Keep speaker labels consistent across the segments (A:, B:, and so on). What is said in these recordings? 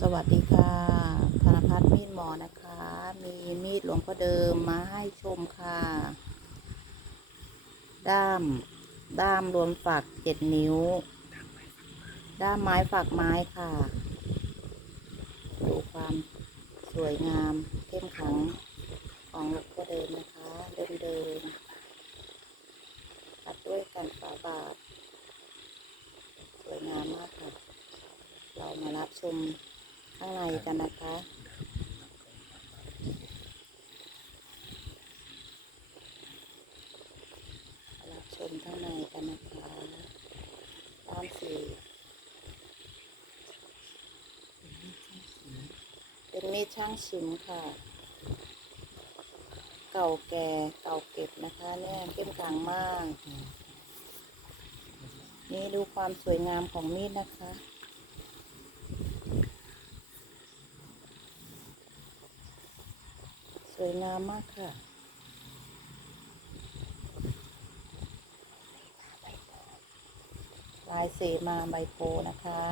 A: สวัสดีค่ะธนพัฒน์มีดหมอนะคะ มีมีดหลวงพ่อเดิมมาให้ชมค่ะ ด้าม ด้ามรวมฝักเจ็ดนิ้ว ด้ามไม้ฝักไม้ค่ะ ดูความสวยงามเข้มขังของหลวงพ่อเดิมนะคะ เดิมเดิมตัดด้วยกันฝาบาท สวยงามมากค่ะเรามารับชม ข้างในกันนะคะรับชมข้างในกันนะคะด้านสี่เป็นมีดช่างชิมค่ะ เก่าแก่เก่าเก็บนะคะเนี่ยเข้มขลังมาก นี่ดูความสวยงามของมีดนะคะ ส วยงามมากค่ะลายเสมาใบโพนะคะ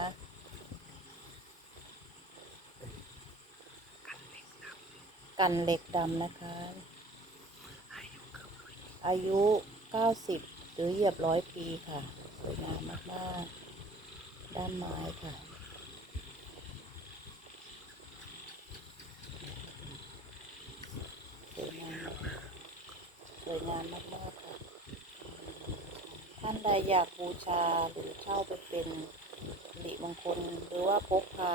A: กันเหล็กดำนะคะ อายุ 90 หรือเหยียบร้อยปีค่ะ สวยงามมาก ๆ ด้านไม้ค่ะ สวยงามมากสวย งามมากๆค่ะ ท่านใดอยากบูชาหรือเช่าไปเป็นสิริมงคลหรือว่าพกพา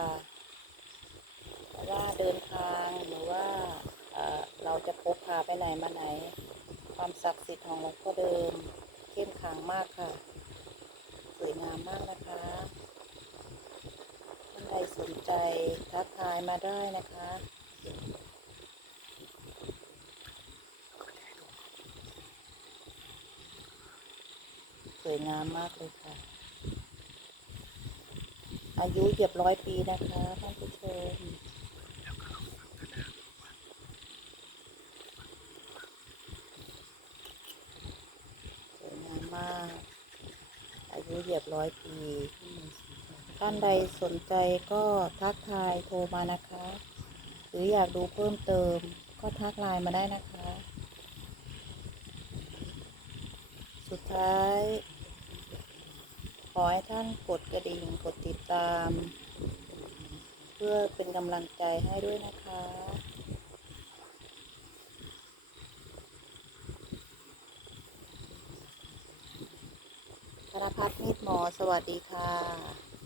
A: เพราว่าเดินทางหรือว่าเอ่อเราจะพกพาไปไหนมาไหน ความศักดิ์สิทธิ์ของหลวงพ่อเดิมเข้มขลังมากค่ะ สวยงามมากนะคะท่านใดสนใจทักทายมาได้นะคะ วยงามมากเลยค่ะ อายุเหยียบร้อยปีนะคะท่านผู้ชมสวยงามมาก อายุเหยียบร้อยปีท่านใดสนใจก็ทักทายโทรมานะคะ หรืออยากดูเพิ่มเติมก็ทักไลน์มาได้นะคะ สุดท้าย อให้ท่านกดกระดิ่งกดติดตาม เพื่อเป็นกำลังใจให้ด้วยนะคะธนพัฒน์มีดหมอสวัสดีค่ะ